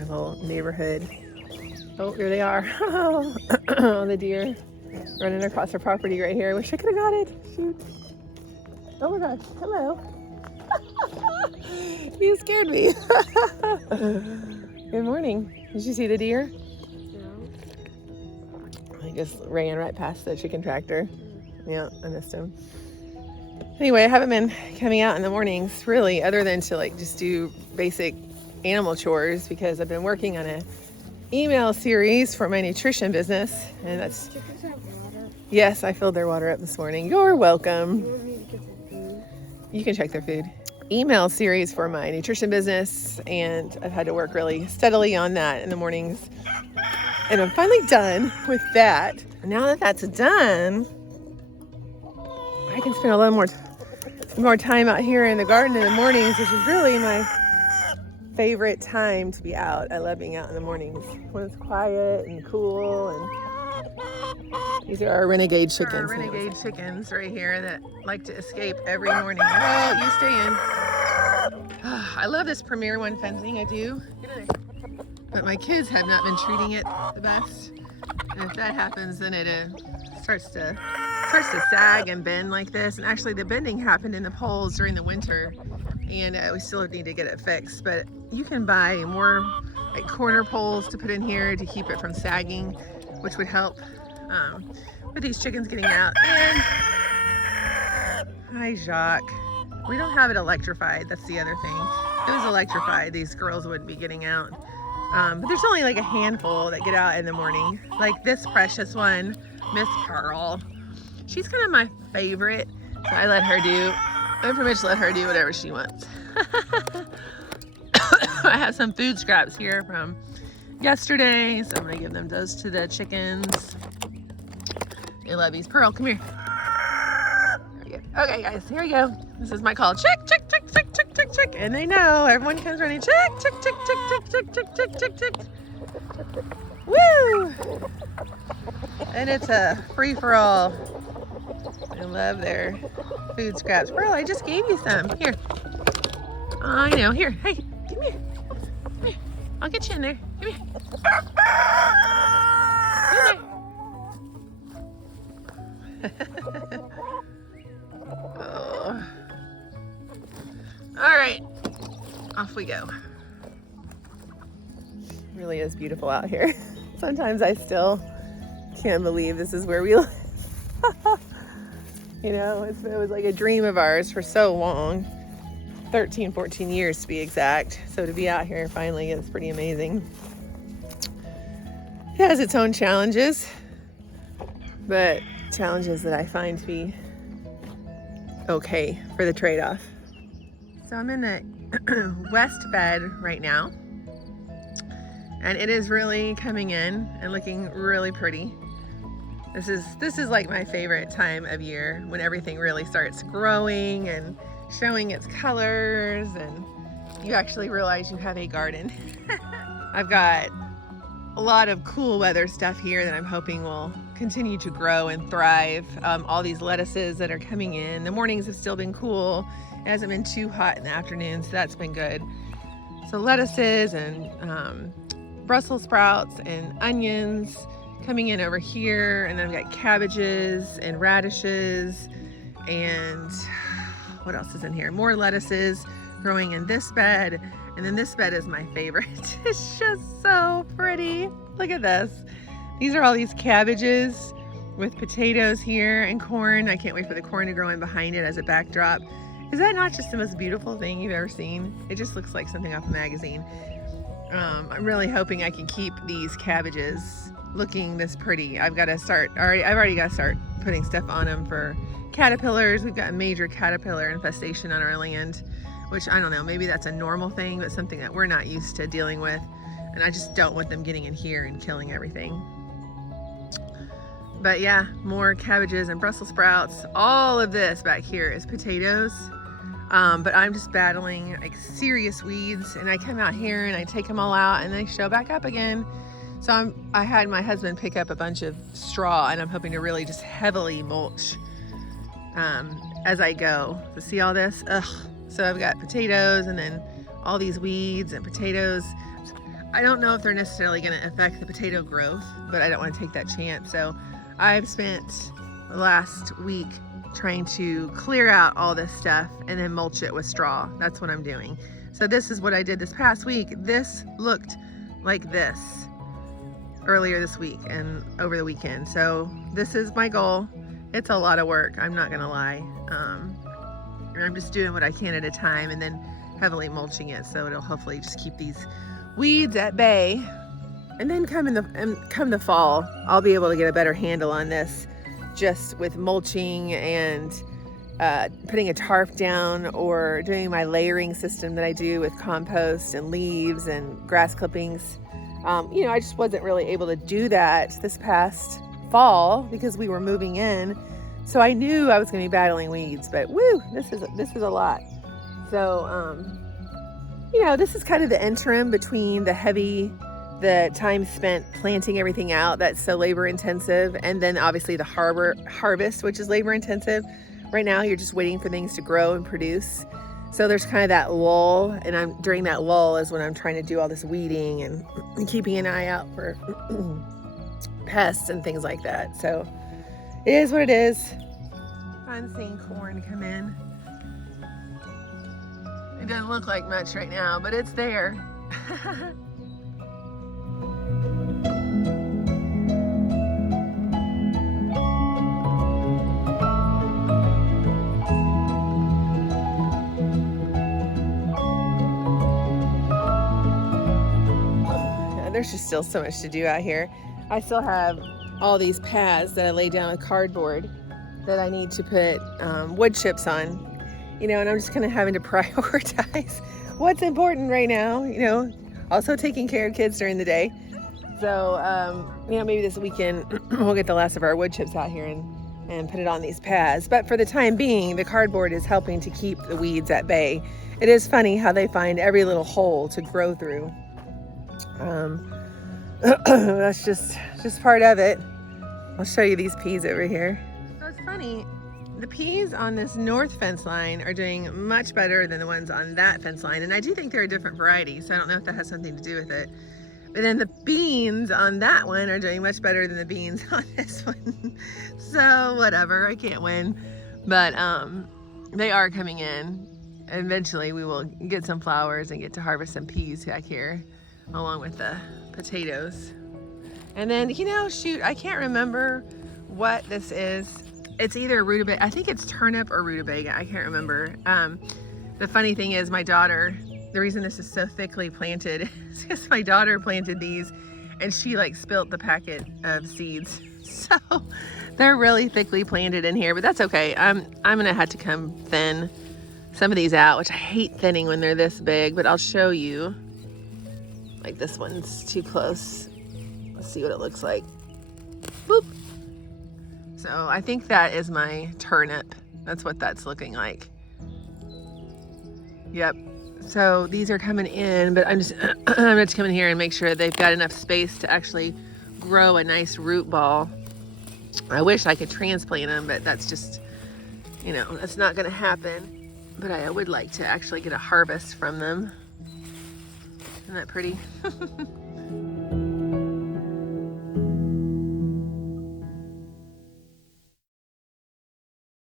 our little neighborhood. Oh, here they are. Oh, the deer running across our property right here. I wish I could have got it. Shoot. Oh my gosh. Hello. You scared me. Good morning. Did you see the deer? No. I just ran right past the chicken tractor. Yeah, I missed him. Anyway, I haven't been coming out in the mornings really, other than to like just do basic animal chores, because I've been working on a email series for my nutrition business, and that's... Chickens have water. Yes, I filled their water up this morning. You're welcome. You want me to get some food? You can check their food. Email series for my nutrition business, and I've had to work really steadily on that in the mornings. And I'm finally done with that. And now that that's done, I can spend a little more time out here in the garden in the mornings, which is really my favorite time to be out. I love being out in the mornings when it's quiet and cool. And these are our renegade chickens. Our renegade chickens right here that like to escape every morning. Oh, you stay in. I love this Premier One fencing, I do. But my kids have not been treating it the best. And if that happens, then it starts to sag and bend like this. And actually the bending happened in the poles during the winter, and we still need to get it fixed. But you can buy more like corner poles to put in here to keep it from sagging, which would help with these chickens getting out. And hi, Jacques. We don't have it electrified. That's the other thing. If it was electrified, these girls wouldn't be getting out. But there's only like a handful that get out in the morning. Like this precious one, Miss Pearl. She's kind of my favorite. So I'm permitted to let her do whatever she wants. I have some food scraps here from yesterday, so I'm gonna give them those to the chickens. They love these. Pearl, come here. There we go. Okay, guys, here we go. This is my call. Chick, chick, chick, chick, chick, chick, chick. And they know. Everyone comes running. Chick, chick, chick, chick, chick, chick, chick, chick, chick, chick. Woo! And it's a free-for-all. I love their food scraps. Pearl, I just gave you some. Here. I know. Here. Hey, come here. Come here. I'll get you in there. Come here. Oh. All right. Off we go. It really is beautiful out here. Sometimes I still can't believe this is where we live. You know, it was like a dream of ours for so long. 13, 14 years to be exact. So to be out here finally is pretty amazing. It has its own challenges, but challenges that I find to be okay for the trade-off. So I'm in the west bed right now, and it is really coming in and looking really pretty. This is like my favorite time of year, when everything really starts growing and showing its colors, and you actually realize you have a garden. I've got a lot of cool weather stuff here that I'm hoping will continue to grow and thrive. All these lettuces that are coming in. The mornings have still been cool. It hasn't been too hot in the afternoon, so that's been good. So lettuces and Brussels sprouts and onions coming in over here, and then I've got cabbages and radishes, and what else is in here? More lettuces growing in this bed, and then this bed is my favorite. It's just so pretty. Look at this. These are all these cabbages with potatoes here and corn. I can't wait for the corn to grow in behind it as a backdrop. Is that not just the most beautiful thing you've ever seen? It just looks like something off a magazine. I'm really hoping I can keep these cabbages looking this pretty. I've already got to start putting stuff on them for caterpillars. We've got a major caterpillar infestation on our land, which I don't know, maybe that's a normal thing, but something that we're not used to dealing with. And I just don't want them getting in here and killing everything. But yeah, more cabbages and Brussels sprouts. All of this back here is potatoes. But I'm just battling like serious weeds, and I come out here and I take them all out and they show back up again. So I had my husband pick up a bunch of straw, and I'm hoping to really just heavily mulch as I go. So see all this? Ugh. So I've got potatoes and then all these weeds and potatoes. I don't know if they're necessarily going to affect the potato growth, but I don't want to take that chance. So I've spent the last week trying to clear out all this stuff and then mulch it with straw. That's what I'm doing. So this is what I did this past week. This looked like this earlier this week and over the weekend. So this is my goal. It's a lot of work, I'm not gonna lie. And I'm just doing what I can at a time and then heavily mulching it, so it'll hopefully just keep these weeds at bay. And then come the fall, I'll be able to get a better handle on this, just with mulching and putting a tarp down or doing my layering system that I do with compost and leaves and grass clippings. You know, I just wasn't really able to do that this past fall because we were moving in. So I knew I was going to be battling weeds, but woo, this is a lot. So, you know, this is kind of the interim between the time spent planting everything out that's so labor intensive, and then obviously the harvest, which is labor intensive. Right now you're just waiting for things to grow and produce. So there's kind of that lull, and during that lull is when I'm trying to do all this weeding and keeping an eye out for pests and things like that. So it is what it is. Fun seeing corn come in. It doesn't look like much right now, but it's there. There's just still so much to do out here. I still have all these paths that I laid down with cardboard that I need to put wood chips on, you know, and I'm just kind of having to prioritize what's important right now, you know, also taking care of kids during the day. So, you know, maybe this weekend we'll get the last of our wood chips out here and put it on these paths. But for the time being, the cardboard is helping to keep the weeds at bay. It is funny how they find every little hole to grow through. That's just part of it. I'll show you these peas over here. So it's funny, the peas on this north fence line are doing much better than the ones on that fence line, and I do think they're a different variety, so I don't know if that has something to do with it. But then the beans on that one are doing much better than the beans on this one. So whatever, I can't win. But they are coming in. Eventually we will get some flowers and get to harvest some peas back here, along with the potatoes. And then, you know, shoot, I can't remember what this is. It's either rutabaga, I think it's turnip or rutabaga, I can't remember. The funny thing is my daughter, the reason this is so thickly planted is because my daughter planted these and she like spilt the packet of seeds. So they're really thickly planted in here, but that's okay. I'm gonna have to come thin some of these out, which I hate thinning when they're this big, but I'll show you. Like this one's too close. Let's see what it looks like. Boop. So I think that is my turnip. That's what that's looking like. Yep. So these are coming in, but I'm just I'm just coming here and make sure they've got enough space to actually grow a nice root ball. I wish I could transplant them, but that's just, you know, that's not going to happen. But I would like to actually get a harvest from them. Isn't that pretty?